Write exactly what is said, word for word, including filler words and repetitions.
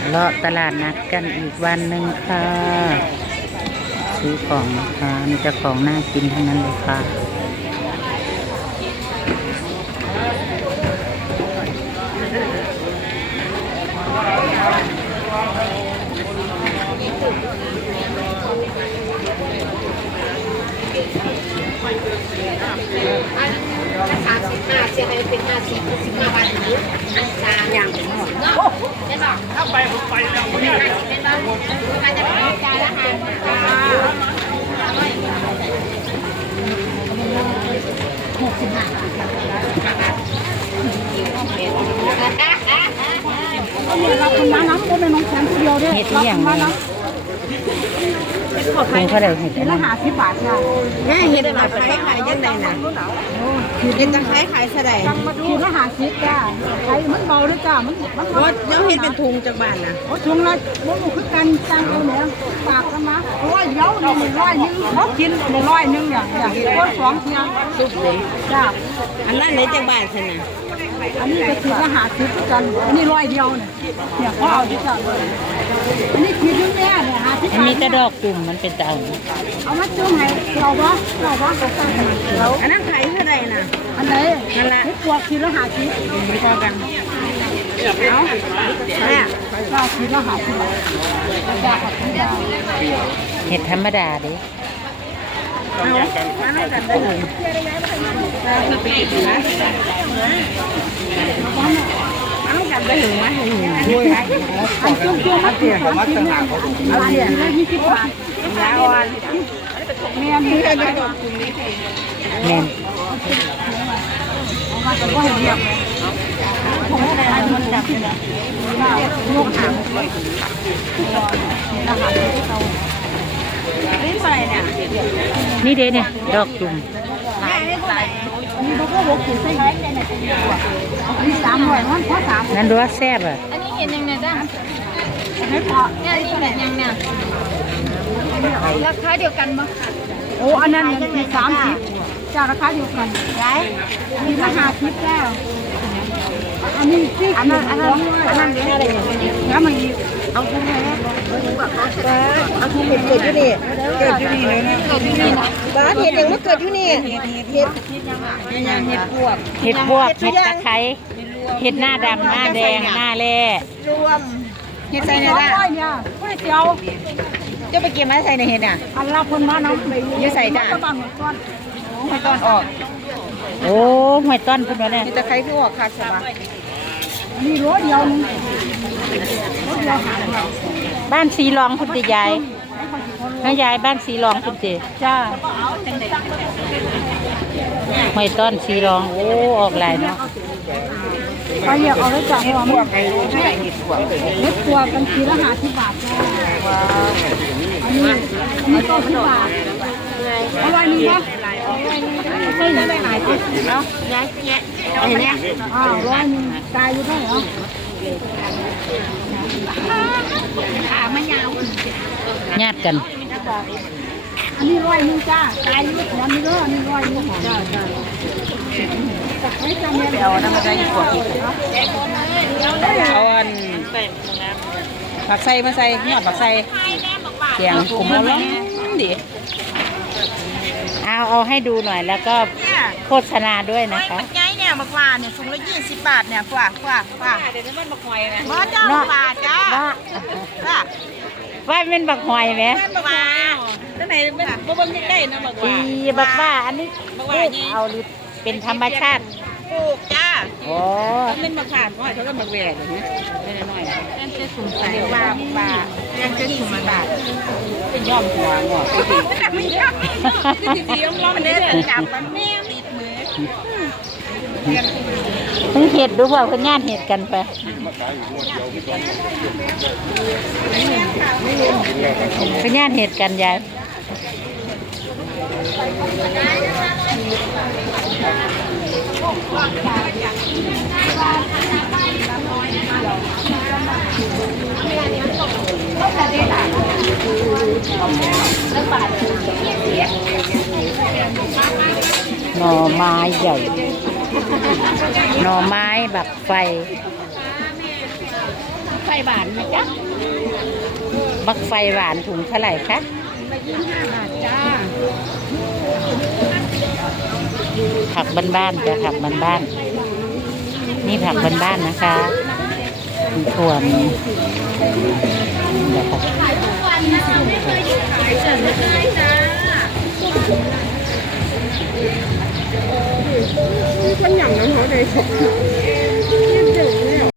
เลาะตลาดนัดกันอีกวันหนึ่งค่ะซื้อของนะคะมีแต่ของน่ากินทั้งนั้นเลยค่ะสามสิบห้าเสียให้เป็นห้าสิบสิบห้าบาทหรือสามอย่างเป็นหมดเนาะได้บอกถ้าไปผมไปแล้วห้าสิบเป็นบ้างการจะเป็นจานละห้าหกสิบห้าเราคนมาน้ำก็เป็นน้องแชมป์เดียวด้วยเห็ดที่อย่างนี้คุณเขาได้เห็ดเห็ดละห้าสิบบาทค่ะแม่เห็ดแบบขายขายยังไงนะเห็ดจะขายขายเท่าไหร่เห็ดละห้าสิบจ้าขายมันเบาด้วยจ้ามันมันว่ายังเห็ดเป็นถุงจากบ้านนะโอ้ถุงละมันคือกันจ้างเอาเนี่ยปากกันมาร้อยเดียวหนึ่งร้อยนึงเขากินหนึ่งร้อยนึงอย่างอย่างคนสองเทียงสุกเลยจ้าอันนั้นไหนจากบ้านสินะอันนี้ก็คือละห้าสิบกันอันนี้ร้อยเดียวเนี่ยเนี่ยเขาเอาที่จ้าอันนี้คือยุ่งแย่เนี่ยห้าสิบมันมีกระดอกจุ่มมันเป็นเต่าเอามาจุ่มให้เราบ่เราบ่ก็ตั้งเราอันนั้นขายเท่าไหร่น่ะอันไหนนั่นแหละพวกคิดละห้าสิบไม่พอกันเอาแม่ก็คิดละห้าสิบจ้าขอบคุณจ้าเห็ดธรรมดาดิเอามาให้กันได้เลยเอากันได้ถึงไหมอันจุ่มจุ่มมาเสียมาเสียเอาเสียละยี่สิบบาทยาอ่อนเมียมีอะไรบ้างแม่นเอามาจะว่าเรียบผมอะไรมันจับเลยลูกหางนะคะนี่ใส่เนี่ยนี่เด้เนี่ยดอกจุ่มใส่ใส่นี่เขาก็บอกถึงใส่ไหนเนี่ยนี่สามร้อยมันเพราะสามนั่นดูว่าแซ่บอ่ะอันนี้เห็นยังไงจ้าไม่พอเนี่ยนี่เห็นยังเนี่ยราคาเดียวกันมั้งโอ้อันนั้นคือสามสิบจ้าราคาเดียวกันไรมีราคาคิดแล้วอันนี้ที่อันนั้นอันนั้นอันนั้นเนี่ยอะไรอย่างเงี้ยแล้วมันเอาทุ่งไหนเอาทุ่งเกิดอยู่นี่เกิดอยู่นี่เลยนะเกิดอยู่นี่นะบ้านเห็ดยังไม่เกิดอยู่นี่เห็ดเห็ดเห็ดพวกเห็ดพวกเห็ดตะไคร้เห็ดหน้าดำหน้าแดงหน้าแร่รวมเห็ดใส่ในละเนี่ยผู้เดียวจะไปเก็บมาใส่ในเห็ดอ่ะอันละคนมาน้ำยืดใส่จ้ะไม่ต้อนออกโอ้หอยต้อนคุณวะเนี่ยนี่ตะไคร้ที่ออกค่ะใช่ปะมีรถเดียวนึงรถเดียวหาเราบ้านสีรองคุณติยายแม่ยายบ้านสีรองคุณติจ้าหอยต้อนสีรองโอ้ออกหลายเนาะไปเหยียบเอาได้จากหัวมันเล็กตัวกันทีละหาที่บาทจ้าอันนี้อันนี้ก็ที่บาทเอาไว้นึงนะใช่ได้หลายตัวเนาะย้ายแยะเห็นไหมอ้าวร้อยนึงตายอยู่เท่าไหร่ขามันยาวญาติกันอันนี้ร้อยนึงจ้าตายอยู่หัวนี่เด้ออันนี้ร้อยนึงจ้าจ้าไม่จำเป็นเอาน้ำมันได้ยี่สิบกิโลเอาอันผักใส่มาใส่หยอดผักใส่เสียงกลุ่มร้องดิเอาเอาให้ดูหน่อยแล้วก็โฆษณาด้วยนะคะมันไงเนี่ยมากว่าเนี่ยถุงละยี่สิบบาทเนี่ยกว่ากว่ากว่าเดี๋ยวนี้มันมาคอยนะว่าเจ้าบาทจ้าว่าว่าว่าเป็นบักหอยไหมบักว่าตั้งไหนเป็นบ่เบิ่งใกล้ๆนะบักว่าดีบักว่าอันนี้เอาลิเป็นธรรมชาติปลูกจ้าโอ้เขาเป็นมะขามน้อยเขาก็มะแหวกอย่างนี้ไม่ได้น้อยแอนเจสุ่มใส่ว่าว่าแอนเจสุ่มมาบาทเป็นย่อมหัวงอกไปดิไม่ยอมคือสีย่อมล้อมเนี่ยจับมันแม่ติดมือเพิ่งเห็ดดูว่าเพิ่งญาติเห็ดกันไปเพิ่งญาติเห็ดกันยายหน่อไม้ใหญ่หน่อไม้บักไฟไฟบานนะจ๊ะบักไฟหวานถุงเท่าไหร่คะมายี่สิบห้าบาทจ้าผักบ้านๆจะผักบ้านๆนี่ผักบ้านๆนะคะมีถั่วมีเดี๋ยวค่ะขายทุกวันนะคะไม่เคยหยุดขายจ้ะไม่ได้จ้ามันอย่างนั้นเขาได้สดยืดเดือดเลย